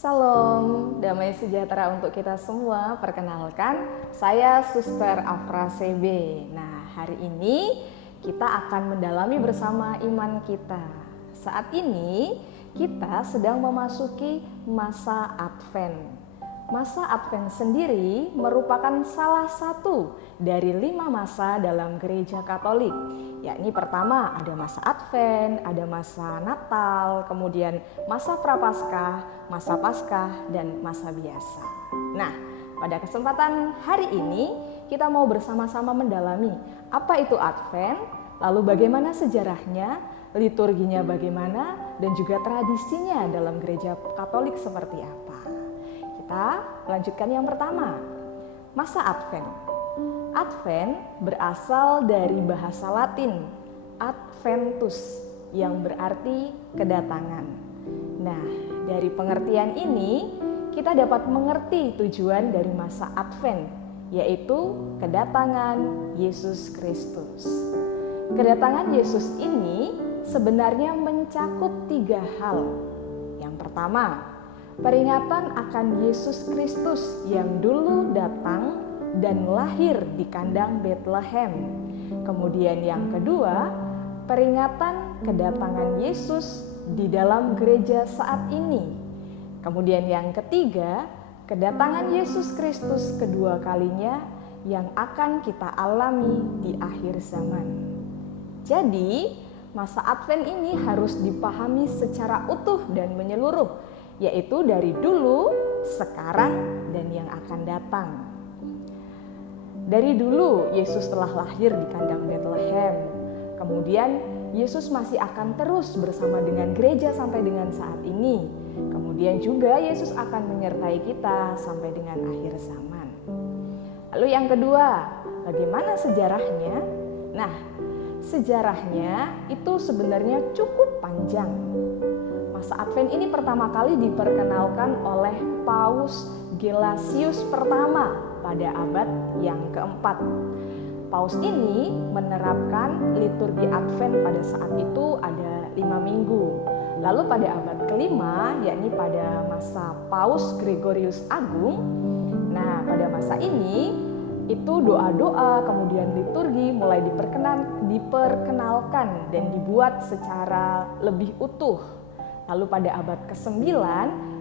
Salam, damai sejahtera untuk kita semua. Perkenalkan, saya Suster Afra CB. Nah, hari ini kita akan mendalami bersama iman kita. Saat ini kita sedang memasuki masa Advent. Masa Advent sendiri merupakan salah satu dari 5 masa dalam gereja Katolik. Yakni pertama ada masa Advent, ada masa Natal, kemudian masa Prapaskah, masa Paskah, dan masa biasa. Nah, pada kesempatan hari ini kita mau bersama-sama mendalami apa itu Advent, lalu bagaimana sejarahnya, liturginya bagaimana, dan juga tradisinya dalam gereja Katolik seperti apa. Kita lanjutkan yang pertama, masa Advent. Advent berasal dari bahasa Latin adventus yang berarti kedatangan. Nah, dari pengertian ini kita dapat mengerti tujuan dari masa Advent, yaitu kedatangan Yesus Kristus. Kedatangan Yesus ini sebenarnya mencakup 3 hal. Yang pertama, peringatan akan Yesus Kristus yang dulu datang dan lahir di kandang Bethlehem. Kemudian yang kedua, peringatan kedatangan Yesus di dalam gereja saat ini. Kemudian yang ketiga, kedatangan Yesus Kristus kedua kalinya yang akan kita alami di akhir zaman. Jadi, masa Advent ini harus dipahami secara utuh dan menyeluruh, yaitu dari dulu, sekarang, dan yang akan datang. Dari dulu Yesus telah lahir di kandang Bethlehem. Kemudian Yesus masih akan terus bersama dengan gereja sampai dengan saat ini. Kemudian juga Yesus akan menyertai kita sampai dengan akhir zaman. Lalu yang kedua, bagaimana sejarahnya? Nah, sejarahnya itu sebenarnya cukup panjang. Masa Advent ini pertama kali diperkenalkan oleh Paus Gelasius pertama pada abad yang keempat. Paus ini menerapkan liturgi Advent pada saat itu ada 5 minggu. Lalu pada abad kelima, yakni pada masa Paus Gregorius Agung, nah pada masa ini itu doa-doa kemudian liturgi mulai diperkenalkan dan dibuat secara lebih utuh. Lalu pada abad ke-9,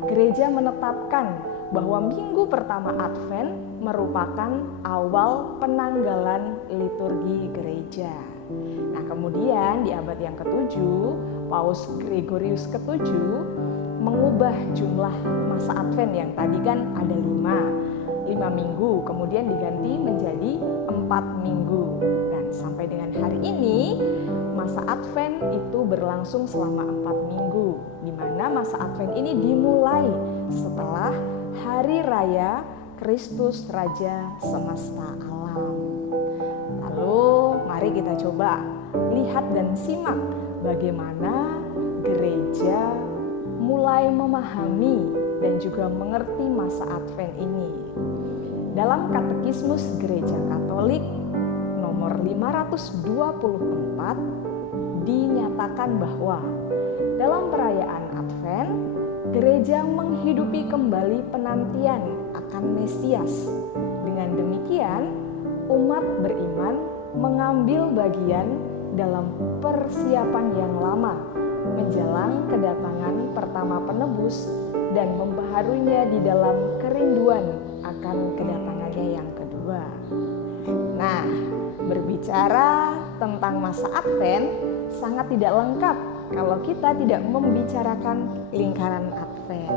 gereja menetapkan bahwa minggu pertama Advent merupakan awal penanggalan liturgi gereja. Nah, kemudian di abad yang ke-7, Paus Gregorius ke-7 mengubah jumlah masa Advent yang tadi kan ada 5 minggu, kemudian diganti menjadi 4 minggu. Dan sampai dengan hari ini, masa Advent itu berlangsung selama 4 minggu, di mana masa Advent ini dimulai setelah Hari Raya Kristus Raja Semesta Alam. Lalu mari kita coba lihat dan simak bagaimana gereja mulai memahami dan juga mengerti masa Advent ini. Dalam Katekismus Gereja Katolik nomor 524 dinyatakan bahwa dalam perayaan Advent, gereja menghidupi kembali penantian akan Mesias. Dengan demikian, umat beriman mengambil bagian dalam persiapan yang lama menjelang kedatangan pertama penebus dan membaharuinya di dalam kerinduan akan kedatangannya yang kedua. Nah, berbicara tentang masa Advent sangat tidak lengkap kalau kita tidak membicarakan lingkaran Advent.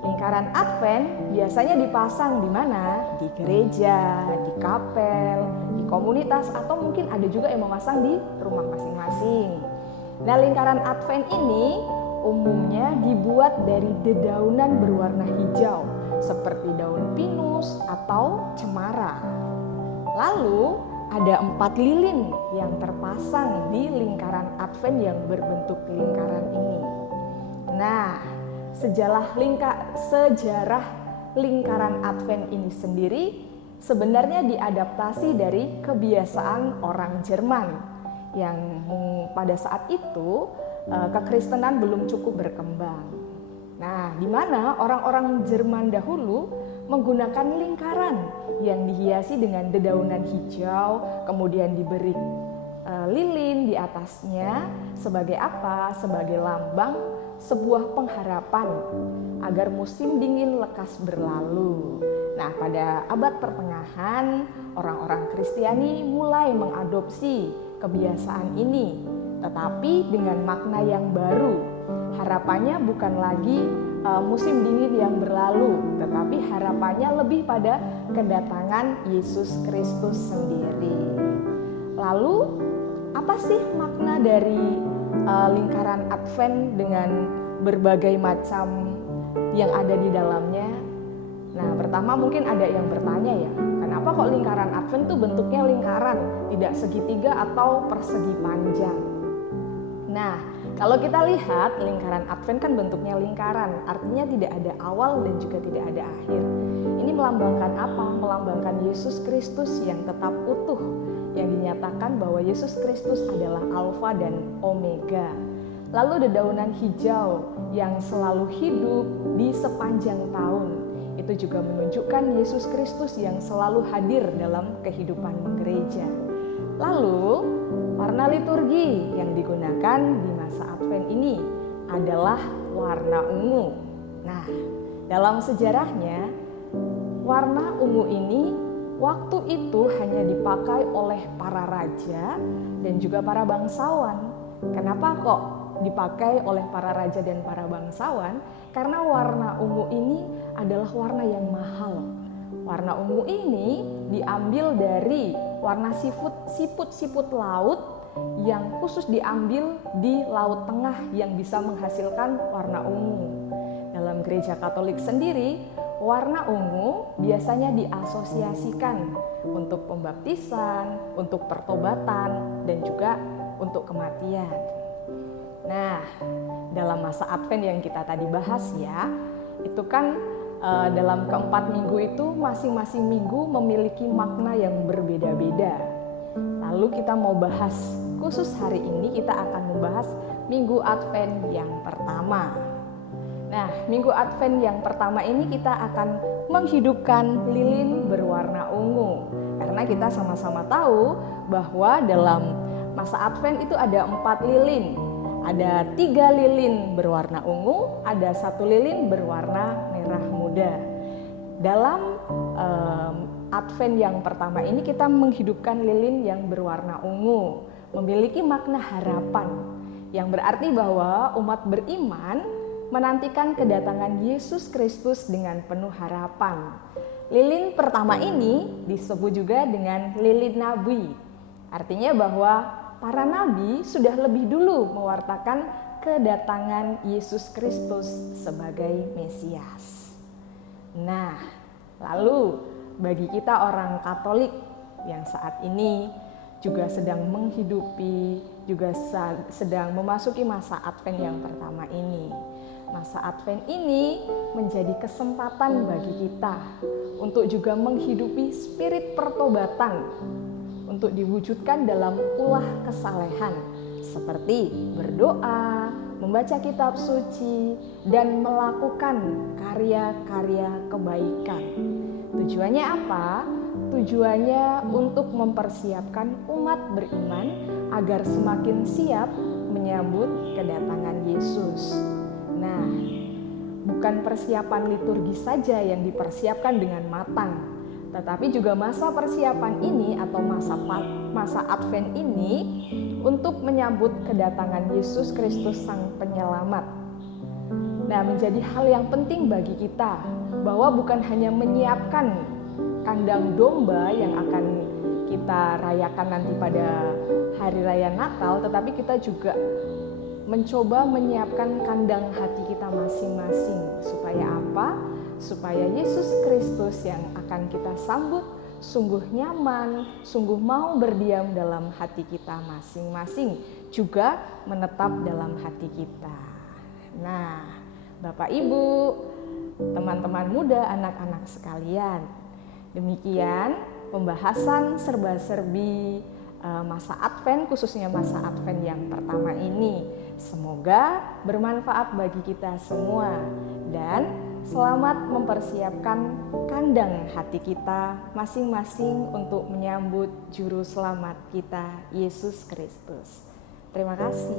Lingkaran Advent biasanya dipasang di mana? Di gereja, di kapel, di komunitas, atau mungkin ada juga yang memasang di rumah masing-masing. Nah, lingkaran Advent ini umumnya dibuat dari dedaunan berwarna hijau seperti daun pinus atau cemara. Lalu ada 4 lilin yang terpasang di lingkaran Advent yang berbentuk lingkaran ini. Nah, sejarah lingkaran Advent ini sendiri sebenarnya diadaptasi dari kebiasaan orang Jerman yang pada saat itu kekristenan belum cukup berkembang. Nah, di mana orang-orang Jerman dahulu menggunakan lingkaran yang dihiasi dengan dedaunan hijau, kemudian diberi lilin di atasnya sebagai apa? Sebagai lambang sebuah pengharapan agar musim dingin lekas berlalu. Nah, pada abad pertengahan, orang-orang Kristiani mulai mengadopsi kebiasaan ini, tetapi dengan makna yang baru. Harapannya bukan lagi musim dingin yang berlalu, tetapi harapannya lebih pada kedatangan Yesus Kristus sendiri. Lalu, apa sih makna dari lingkaran Advent dengan berbagai macam yang ada di dalamnya? Nah, pertama mungkin ada yang bertanya ya, kenapa kok lingkaran Advent itu bentuknya lingkaran, tidak segitiga atau persegi panjang? Nah, kalau kita lihat lingkaran Advent kan bentuknya lingkaran, artinya tidak ada awal dan juga tidak ada akhir. Ini melambangkan apa? Melambangkan Yesus Kristus yang tetap utuh, yang dinyatakan bahwa Yesus Kristus adalah Alfa dan Omega. Lalu dedaunan hijau yang selalu hidup di sepanjang tahun. Itu juga menunjukkan Yesus Kristus yang selalu hadir dalam kehidupan gereja. Lalu, warna liturgi yang digunakan di masa Advent ini adalah warna ungu. Nah, dalam sejarahnya, warna ungu ini waktu itu hanya dipakai oleh para raja dan juga para bangsawan. Kenapa kok dipakai oleh para raja dan para bangsawan? Karena warna ungu ini adalah warna yang mahal. Warna ungu ini diambil dari warna siput-siput laut yang khusus diambil di Laut Tengah yang bisa menghasilkan warna ungu. Dalam gereja Katolik sendiri, warna ungu biasanya diasosiasikan untuk pembaptisan, untuk pertobatan, dan juga untuk kematian. Nah, dalam masa Advent yang kita tadi bahas ya, itu kan dalam keempat minggu itu masing-masing minggu memiliki makna yang berbeda-beda. Lalu kita mau bahas, khusus hari ini kita akan membahas Minggu Advent yang pertama. Nah, Minggu Advent yang pertama ini kita akan menghidupkan lilin berwarna ungu. Karena kita sama-sama tahu bahwa dalam masa Advent itu ada 4 lilin. Ada 3 lilin berwarna ungu, ada 1 lilin berwarna merah muda. Dalam Advent yang pertama ini kita menghidupkan lilin yang berwarna ungu, memiliki makna harapan, yang berarti bahwa umat beriman menantikan kedatangan Yesus Kristus dengan penuh harapan. Lilin pertama ini disebut juga dengan lilin nabi, artinya bahwa para nabi sudah lebih dulu mewartakan kedatangan Yesus Kristus sebagai Mesias. Nah, lalu bagi kita orang Katolik yang saat ini juga sedang menghidupi, juga sedang memasuki masa Advent yang pertama ini. Masa Advent ini menjadi kesempatan bagi kita untuk juga menghidupi spirit pertobatan, untuk diwujudkan dalam ulah kesalehan seperti berdoa, membaca kitab suci, dan melakukan karya-karya kebaikan. Tujuannya apa? Tujuannya untuk mempersiapkan umat beriman agar semakin siap menyambut kedatangan Yesus. Nah, bukan persiapan liturgi saja yang dipersiapkan dengan matang, tetapi juga masa persiapan ini atau masa Advent ini untuk menyambut kedatangan Yesus Kristus Sang Penyelamat. Nah, menjadi hal yang penting bagi kita bahwa bukan hanya menyiapkan kandang domba yang akan kita rayakan nanti pada hari raya Natal, tetapi kita juga mencoba menyiapkan kandang hati kita masing-masing. Supaya apa? Supaya Yesus Kristus yang akan kita sambut sungguh nyaman, sungguh mau berdiam dalam hati kita masing-masing, juga menetap dalam hati kita. Nah, Bapak Ibu, teman-teman muda, anak-anak sekalian, demikian pembahasan serba-serbi masa Advent, khususnya masa Advent yang pertama ini. Semoga bermanfaat bagi kita semua. Dan Selamat mempersiapkan kandang hati kita masing-masing untuk menyambut Juru Selamat kita, Yesus Kristus. Terima kasih.